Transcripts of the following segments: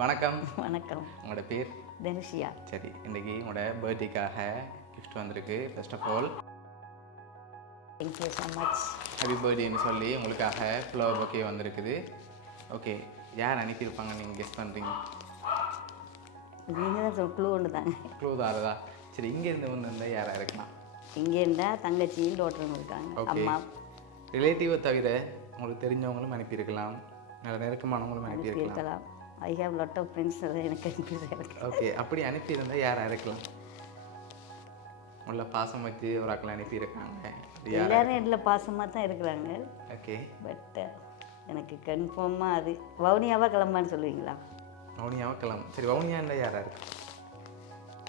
வணக்கம். வணக்கம். உங்களோட பேர்? தனுஷியா. சரி இன்றைக்கி உங்களோட பர்த்டேக்காக கிஃப்ட் வந்திருக்கு first of all thank you so much happy பர்த்டேன்னு சொல்லி உங்களுக்காக ஃப்ளவர் பொக்கே வந்திருக்குது. ஓகே யார் அனுப்பியிருப்பாங்க? நீங்கள் கெஸ் பண்ணுறீங்க நீங்கள் தான் க்ளூ ஒன்று தாங்க க்ளூ தாரதா சரி இங்கேருந்து ஒன்று இருந்தால் யாராக இருக்கலாம் இங்கே இருந்தால் தங்கச்சியும் டோட்டரும் இருக்காங்க. அம்மா. ரிலேட்டிவை தவிர உங்களுக்கு தெரிஞ்சவங்களும் அனுப்பியிருக்கலாம். நல்ல நெருக்கமானவங்களும் அனுப்பியிருக்கலாம். இருக்கலாம் I have lot of friends அதை எனக்கு அனுப்பிடுறேன் எனக்கு ஓகே அப்படி அனுப்பியிருந்தால் யாராக இருக்கலாம் உள்ள பாசம் வச்சு ஒரு ஆக்கள் அனுப்பியிருக்காங்க. யார் எல்லாரும் இதில் பாசமாக தான் இருக்கிறாங்க ஓகே பட் எனக்கு கன்ஃபார்மாக அது. வவுனியாவா கிளம்பான்னு சொல்லுவீங்களா? வவுனியாவை கிளம்பு. சரி வவுனியாண்டா யாராக இருக்கு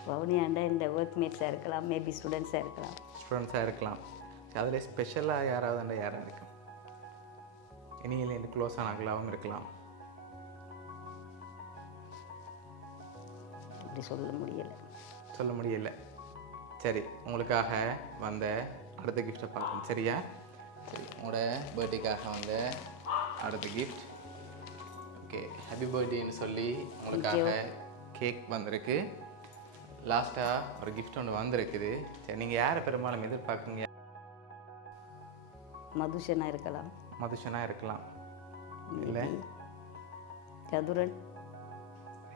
வவுனியாண்டா இந்த ஒர்க் மேட்ஸாக இருக்கலாம் மேபி ஸ்டூடெண்ட்ஸாக இருக்கலாம். ஸ்டூடெண்ட்ஸாக இருக்கலாம். அதில் ஸ்பெஷலாக யாராவது யாராக இருக்கும் இனியில் எனக்கு க்ளோஸ் ஆனாங்களாகவும் இருக்கலாம். அப்படி சொல்ல முடியலை. சொல்ல முடியல. சரி உங்களுக்காக வந்த அடுத்த கிஃப்ட்டை பார்க்கணும் சரியா? சரி உங்களோட பர்த்டேக்காக வந்த அடுத்த கிஃப்ட் ஓகே ஹாப்பி பர்த்டேன்னு சொல்லி உங்களுக்காக கேக் வந்திருக்கு. லாஸ்ட்டாக ஒரு கிஃப்ட் ஒன்று வந்திருக்குது. சரி நீங்கள் யாரை பெரும்பாலும் எதிர்பார்க்குங்க மதுஷனா இருக்கலாம். மதுஷனாக இருக்கலாம். இல்லை? சதுரன்.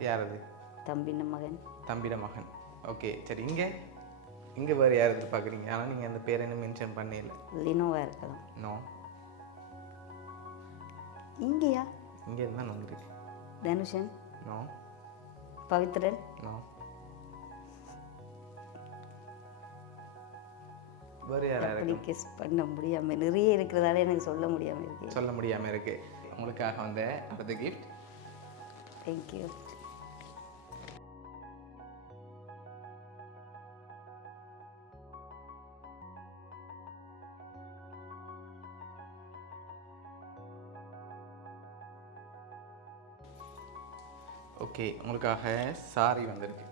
யார் அது? தம்பின மகன். தம்பிட மகன். ஓகே சரி இங்கே இங்கே வேறு யார் எதிர்பார்க்குறீங்க? ஆனால் நீங்கள் அந்த பேரை இன்னும் மென்ஷன் பண்ணல? லினோவா இருக்கலாம். நோ இங்கேயா? இங்கே இருந்தால் வந்திருக்கு. தனுஷன்? நோ பவித்ரன்? நோ வேறு யாரா அப்படி கெஸ் பண்ண முடியாமல் நிறைய இருக்கிறதால எனக்கு சொல்ல முடியாமல் இருக்கு. சொல்ல முடியாமல் இருக்கு. உங்களுக்காக வந்த அடுத்த கிஃப்ட் தேங்க்யூ ஓகே உங்களுக்காக சாரி வந்திருக்கு.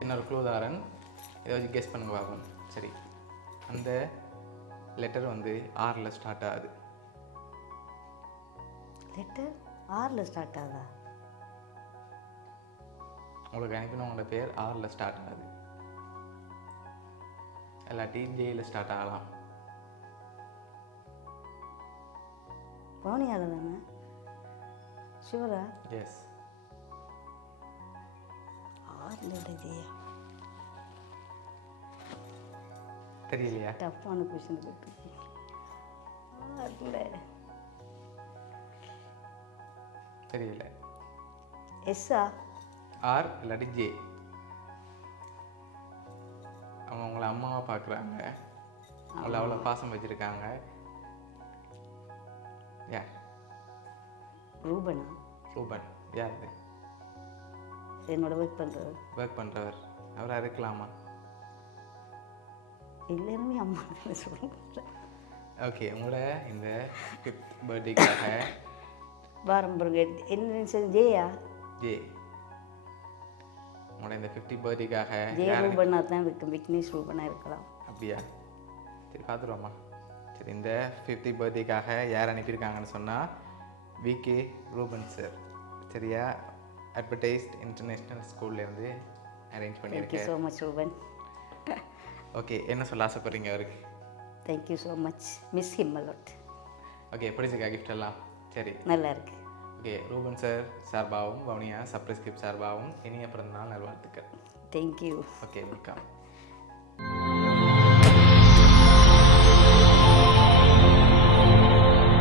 இன்னொரு க்ளூதாரன் இதை வச்சு கெஸ் பண்ணுங்க பார்ப்போம். சரி. அந்த லெட்டர் வந்து ஆறில் ஸ்டார்ட் ஆகுது. லெட்டர் ஆறில் ஸ்டார்ட் ஆகுதா? உங்களுக்கு அனுப்பினவங்களோட பேர் ஆறில் ஸ்டார்ட் ஆகுது. இல்லாட்டி ஜேயில் ஸ்டார்ட் ஆகலாம். பவுனியாவில் தானே? ஷுவரா எஸ் ஆறில் விடுதியா தெரியலையா டஃப்பான கொஷின் கேட்டு ஆறில் தெரியல எஸ்ஸா ஆர் இல்லாட்டி ஜே அவங்க உங்களை அம்மாவை பார்க்குறாங்க அவங்கள அவ்வளோ பாசம் வச்சுருக்காங்க யார் ரூபனா? ரூபன் யார் இது? என்னோட ஒர்க் பண்ணுறவர் ஒர்க் பண்ணுறவர் அவராக இருக்கலாமா எல்லாருமே அம்மா சொல்லுங்க ஓகே உங்களோட இந்த ஃபிஃப்த் பர்த்டேக்காக பாரம்பரிய என்ன சார் ஜேயா? ஜே. உங்களோட இந்த ஃபிஃப்டி பர்த்டேக்காக ஜே யார் ரூபனா தான் இருக்கும் விக்னேஷ் ரூபனா இருக்கலாம். அப்படியா? சரி பார்த்துருவோம்மா. சரி இந்த ஃபிஃப்டி பர்த்டேக்காக யார் அனுப்பியிருக்காங்கன்னு சொன்னால் விகே ரூபன் சார் சரியா? அட்வர்டைஸ்ட் இன்டர்நேஷ்னல் ஸ்கூல்லேருந்து அரேஞ்ச் பண்ணியிருக்கேன். ஸோ மச் ரூபன் ஓகே என்ன சொல்ல ஆசைப்படுறீங்க அவருக்கு? Thank you so much miss him a lot okay பிடிச்சிருக்கா gift எல்லாம்? சரி. நல்லா இருக்கு. ஓகே ரூபன் சார் சார்பாகவும் வவுனியா சப்ரஸ்கிரிப்ட் சார்பாகவும் இனிய பிறந்தநாள் நல்வாழ்த்துக்கள். Thank you okay welcome